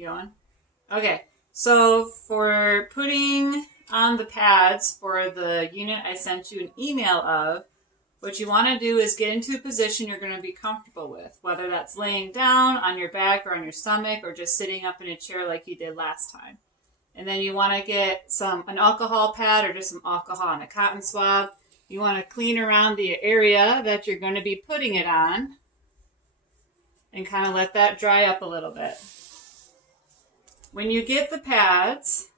You going? Okay, so for putting on the pads for the unit I sent you an email of, what you want to do is get into a position you're going to be comfortable with, whether that's laying down on your back or on your stomach or just sitting up in a chair like you did last time. And then you want to get an alcohol pad or just some alcohol and a cotton swab. You want to clean around the area that you're going to be putting it on and kind of let that dry up a little bit. When you get the pads,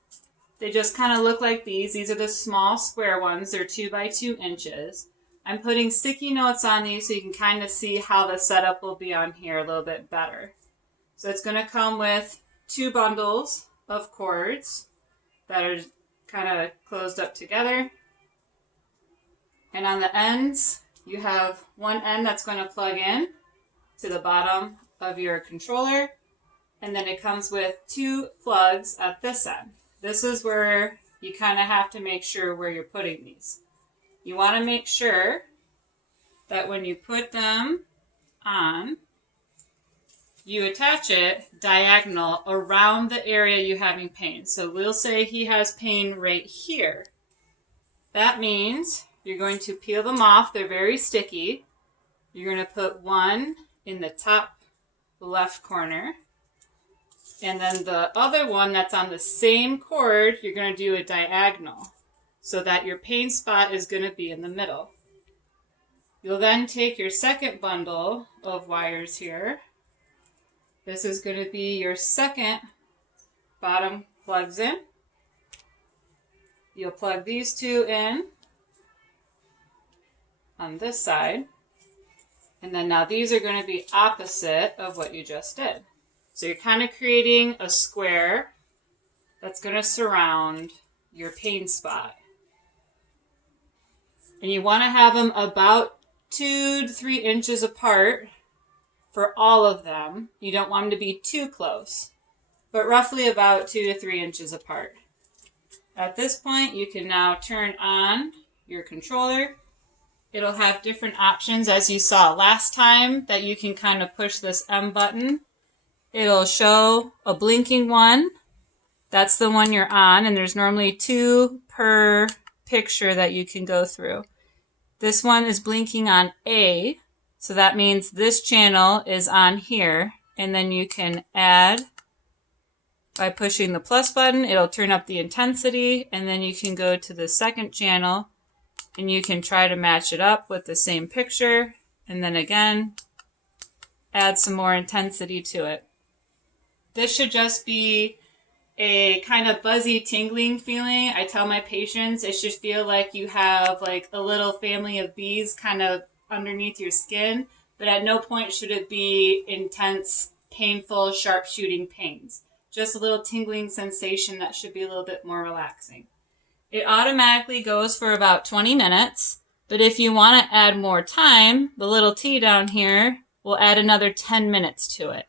they just kind of look like these. These are the small square ones. They're 2 by 2 inches. I'm putting sticky notes on these so you can kind of see how the setup will be on here a little bit better. So it's going to come with 2 bundles of cords that are kind of closed up together. And on the ends, you have one end that's going to plug in to the bottom of your controller. And then it comes with 2 plugs at this end. This is where you kind of have to make sure where you're putting these. You want to make sure that when you put them on, you attach it diagonal around the area you're having pain. So we'll say he has pain right here. That means you're going to peel them off. They're very sticky. You're going to put one in the top left corner. And then the other one that's on the same cord, you're going to do a diagonal so that your pain spot is going to be in the middle. You'll then take your second bundle of wires here. This is going to be your second bottom plugs in. You'll plug these 2 in on this side. And then now these are going to be opposite of what you just did. So you're kind of creating a square that's going to surround your pain spot. And you want to have them about 2 to 3 inches apart for all of them. You don't want them to be too close, but roughly about 2 to 3 inches apart. At this point, you can now turn on your controller. It'll have different options as you saw last time that you can kind of push this M button. It'll show a blinking one. That's the one you're on, and there's normally 2 per picture that you can go through. This one is blinking on A, so that means this channel is on here, and then you can add by pushing the plus button. It'll turn up the intensity, and then you can go to the second channel, and you can try to match it up with the same picture, and then again, add some more intensity to it. This should just be a kind of buzzy tingling feeling. I tell my patients it should feel like you have like a little family of bees kind of underneath your skin, but at no point should it be intense, painful, sharp shooting pains. Just a little tingling sensation that should be a little bit more relaxing. It automatically goes for about 20 minutes, but if you want to add more time, the little T down here will add another 10 minutes to it.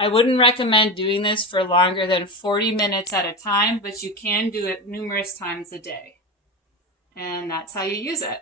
I wouldn't recommend doing this for longer than 40 minutes at a time, but you can do it numerous times a day. And that's how you use it.